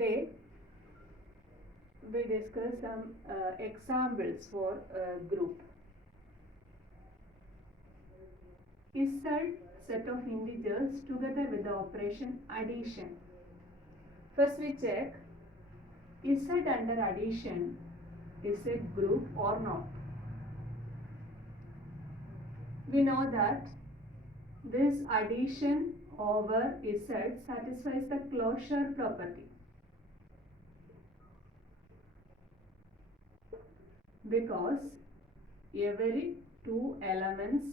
Today we discuss some examples for group. Insert set of integers together with the operation addition. First we check is Z under addition is a group or not. We know that this addition over Z satisfies the closure property. Because every two elements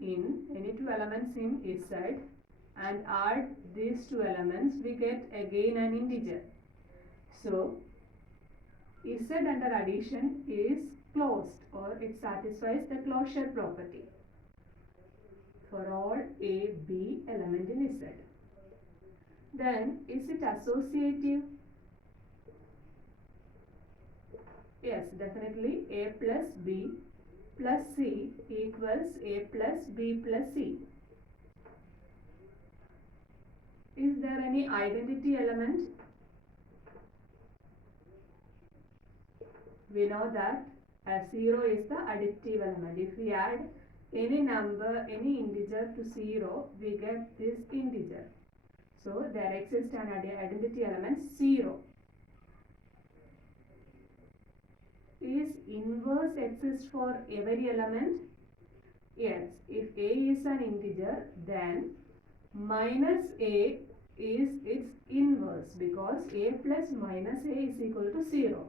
in Z and add these two elements, we get again an integer. So Z under addition is closed, or it satisfies the closure property for all A, B element in Z. Then is it associative? Yes, definitely A plus B plus C equals A plus B plus C. Is there any identity element? We know that 0 is the additive element. If we add any number, any integer to 0, we get this integer. So there exists an identity element 0. Is inverse exist for every element? Yes. If A is an integer, then minus A is its inverse, because A plus minus A is equal to 0.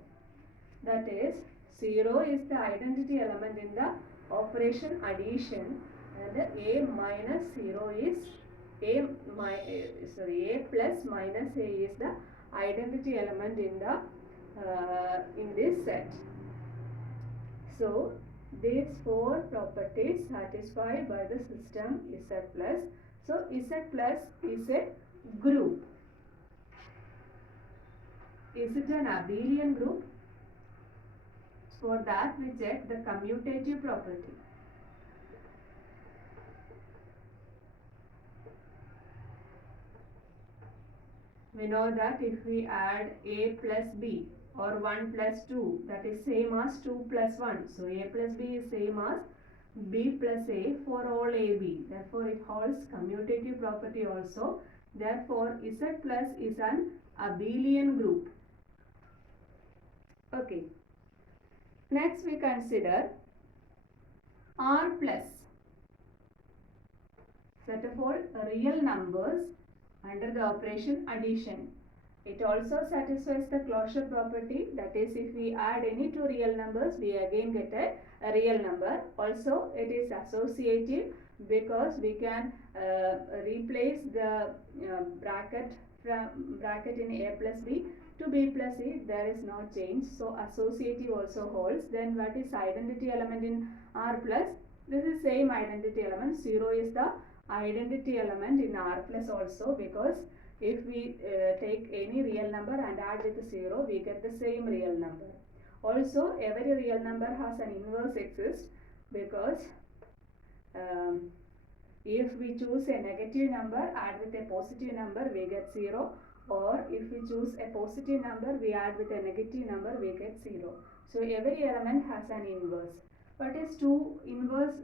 That is, 0 is the identity element in the operation addition, and A minus 0 is A plus minus A is the identity element in the in this set. So these four properties satisfied by the system Z plus. So Z plus is a group. Is it an abelian group? For that we check the commutative property. We know that if we add A plus B or 1 plus 2, that is same as 2 plus 1. So A plus B is same as B plus A for all AB. Therefore it holds commutative property also. Therefore Z plus is an abelian group. Okay. Next we consider R plus. Set of all real numbers under the operation addition. It also satisfies the closure property, that is, if we add any two real numbers, we again get a real number. Also it is associative, because we can replace the bracket in A plus B to B plus C. There is no change, so associative also holds. Then what is identity element in R plus? This is same identity element. 0 is the identity element in R plus also, because if we take any real number and add with 0, we get the same real number. Also every real number has an inverse exists, because if we choose a negative number, add with a positive number, we get 0, or if we choose a positive number, we add with a negative number, we get 0. So every element has an inverse. What is 2 inverse?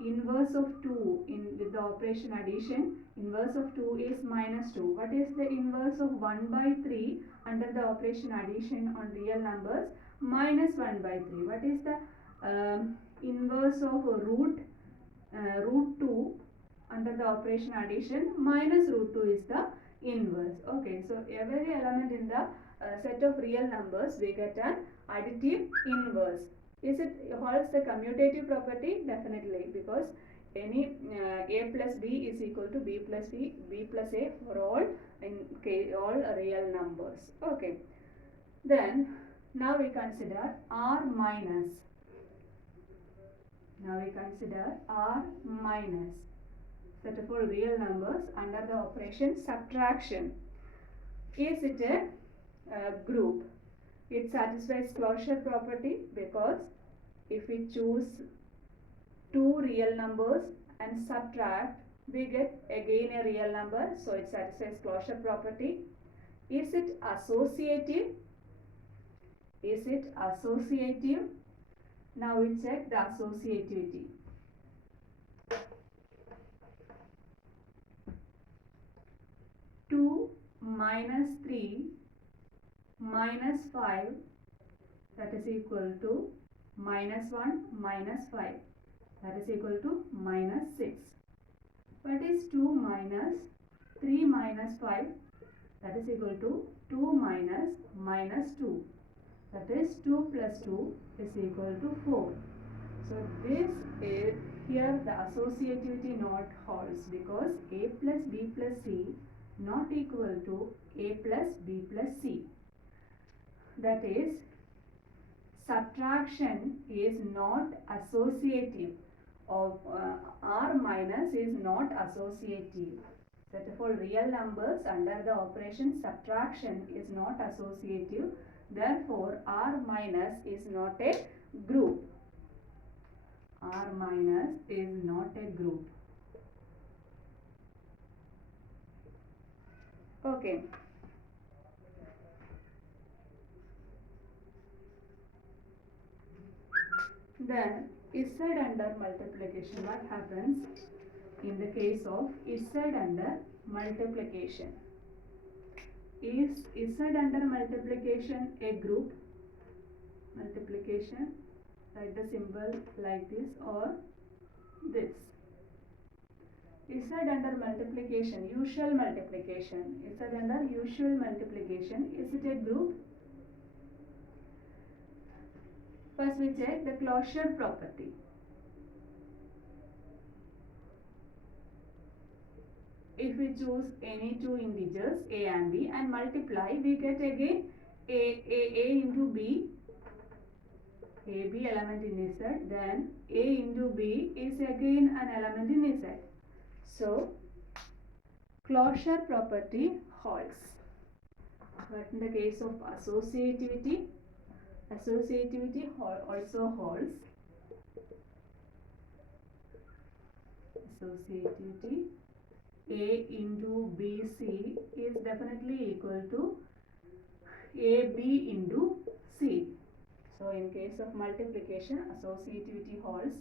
Inverse of 2 with the operation addition, inverse of 2 is minus 2. What is the inverse of 1 by 3 under the operation addition on real numbers? Minus 1 by 3. What is the inverse of root 2 under the operation addition? Minus root 2 is the inverse. Okay, so every element in the set of real numbers, we get an additive inverse. Is it holds the commutative property? Definitely, because any A plus B is equal to B plus C, B plus A for all all real numbers. Okay. Then now we consider R minus. Now we consider R minus. Set of all real numbers under the operation subtraction. Is it a group? It satisfies closure property, because if we choose two real numbers and subtract, we get again a real number, so it satisfies closure property. Is it associative? Is it associative? Now we check the associativity. 2 minus 3 minus 5, that is equal to minus 1 minus 5, that is equal to minus 6. What is 2 minus 3 minus 5? That is equal to 2 minus minus 2. That is 2 plus 2 is equal to 4. So this is, here the associativity not holds because A plus B plus C not equal to A plus B plus C. That is, subtraction is not associative of R minus is not associative. Set of all real numbers under the operation subtraction is not associative. Therefore, R minus is not a group. R minus is not a group. Okay. Then Z under multiplication. What happens in the case of Z under multiplication? Is Z under multiplication a group? Multiplication, write the symbol like this or this. Z under multiplication, usual multiplication. Z under usual multiplication, is it a group? First we check the closure property. If we choose any two integers a and b and multiply, we get again a into b, ab element in Z, then a into b is again an element in Z. So closure property holds. But in the case of associativity, associativity also holds. Associativity, A into BC is definitely equal to AB into C. So in case of multiplication, associativity holds.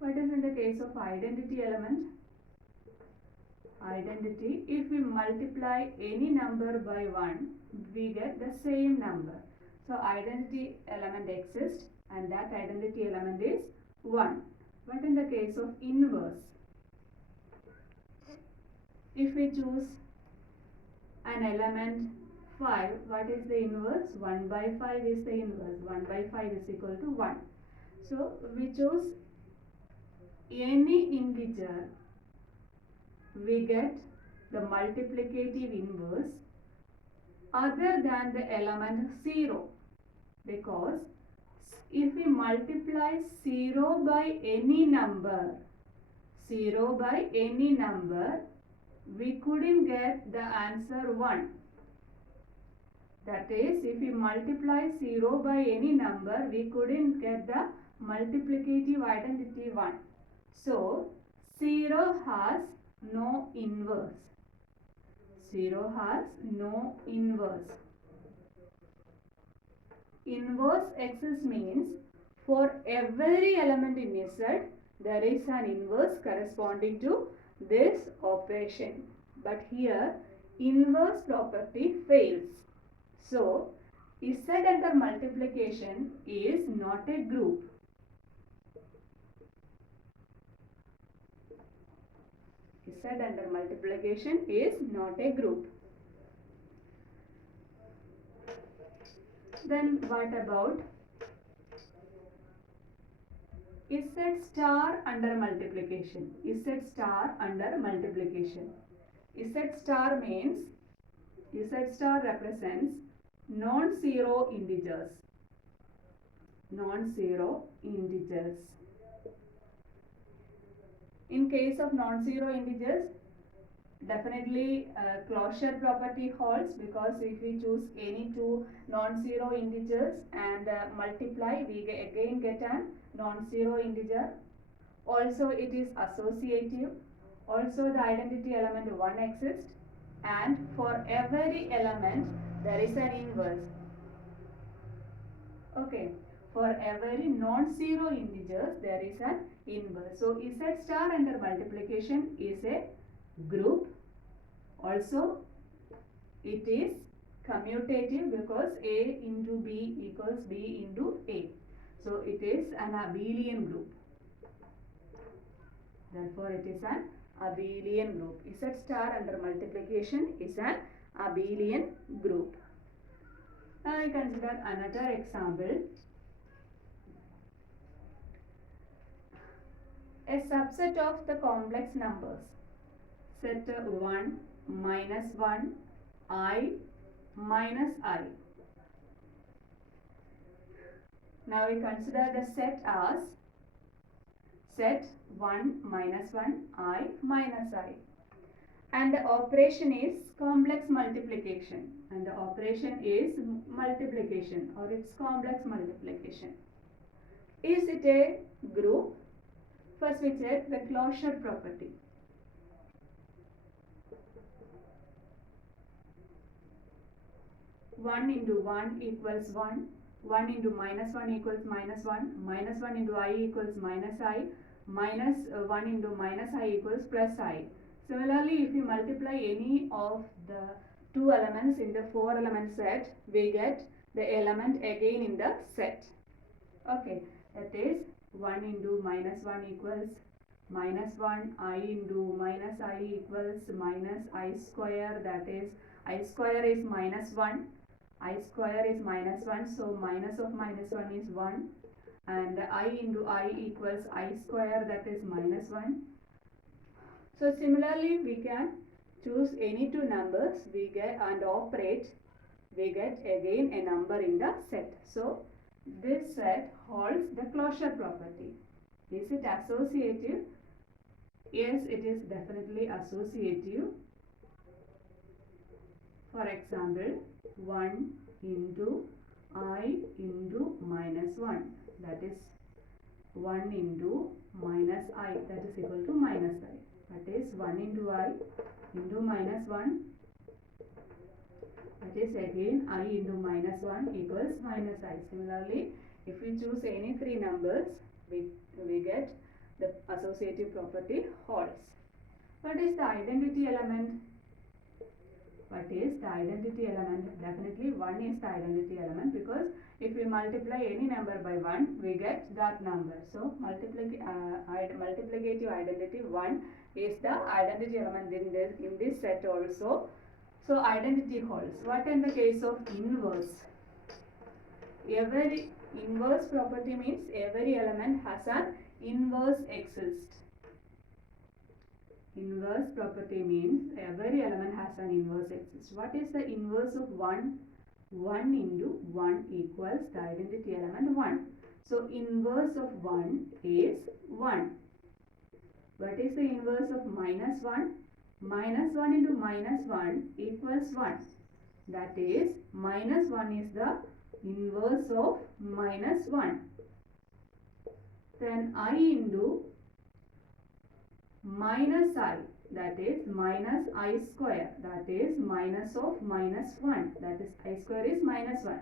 What is in the case of identity element? Identity, if we multiply any number by 1, we get the same number. So identity element exists and that identity element is 1. But in the case of inverse, if we choose an element 5, what is the inverse? 1 by 5 is the inverse. 1 by 5 is equal to 1. So we choose any integer, we get the multiplicative inverse other than the element 0, because if we multiply 0 by any number, we couldn't get the answer 1. That is, if we multiply 0 by any number, we couldn't get the multiplicative identity 1. So 0 has no inverse. 0 has no inverse. Inverse exists means for every element in Z, there is an inverse corresponding to this operation. But here, inverse property fails. So, Z under multiplication is not a group. Z under multiplication is not a group. Then what about Z star under multiplication? Z star under multiplication. Z star means, Z star represents non-zero integers. Non-zero integers. In case of non-zero integers, definitely closure property holds, because if we choose any two non-zero integers and multiply, we again get a non-zero integer. Also it is associative. Also the identity element 1 exists. and for every element there is an inverse. Okay, for every non-zero integers there is an inverse. So Z star under multiplication is a group. Also it is commutative because A into B equals B into A. So it is an abelian group. Therefore it is an abelian group. Z star under multiplication is an abelian group. Now we consider another example. A subset of the complex numbers. Set 1, minus 1, I, minus I. Now we consider the set as set 1, minus 1, I, minus I. And the operation is complex multiplication. And the operation is multiplication, or it's complex multiplication. Is it a group? First we check the closure property. One into 1 equals 1. 1 into minus 1 equals minus 1. Minus 1 into I equals minus I. Minus 1 into minus I equals plus I. Similarly, if you multiply any of the two elements in the 4 element set, we get the element again in the set. Okay, that is 1 into minus 1 equals minus 1, I into minus I equals minus I square, that is I square is minus 1, I square is minus 1, so minus of minus 1 is 1, and I into I equals I square, that is minus 1. So similarly we can choose any two numbers, we get and operate, we get again a number in the set. So this set holds the closure property. Is it associative? Yes, it is definitely associative. For example, 1 into I into minus 1, that is 1 into minus I, that is equal to minus I. That is 1 into I into minus 1, that is again I into minus 1 equals minus I. Similarly, if we choose any three numbers, we get the associative property holds. What is the identity element? What is the identity element? Definitely 1 is the identity element, because if we multiply any number by 1, we get that number. So multiplicative identity 1 is the identity element in this set also. So identity holds. What in the case of inverse? Every inverse property means every element has an inverse exists. Inverse property means every element has an inverse exists. What is the inverse of 1? 1 into 1 equals the identity element 1. So inverse of 1 is 1. What is the inverse of minus 1? Minus 1 into minus 1 equals 1. That is minus 1 is the inverse of minus 1. Then I into minus I, that is minus I square, that is minus of minus 1, that is I square is minus 1.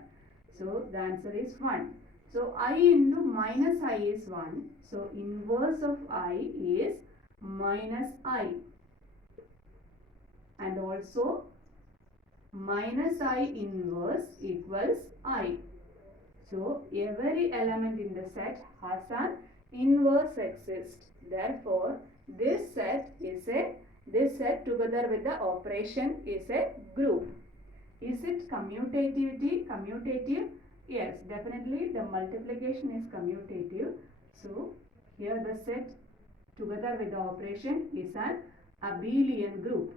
So the answer is 1. So I into minus I is 1. So inverse of I is minus I. And also minus I inverse equals I. So every element in the set has an inverse exists. Therefore, this set together with the operation is a group. Is it commutativity? Commutative? Yes, definitely the multiplication is commutative. So here the set together with the operation is an abelian group.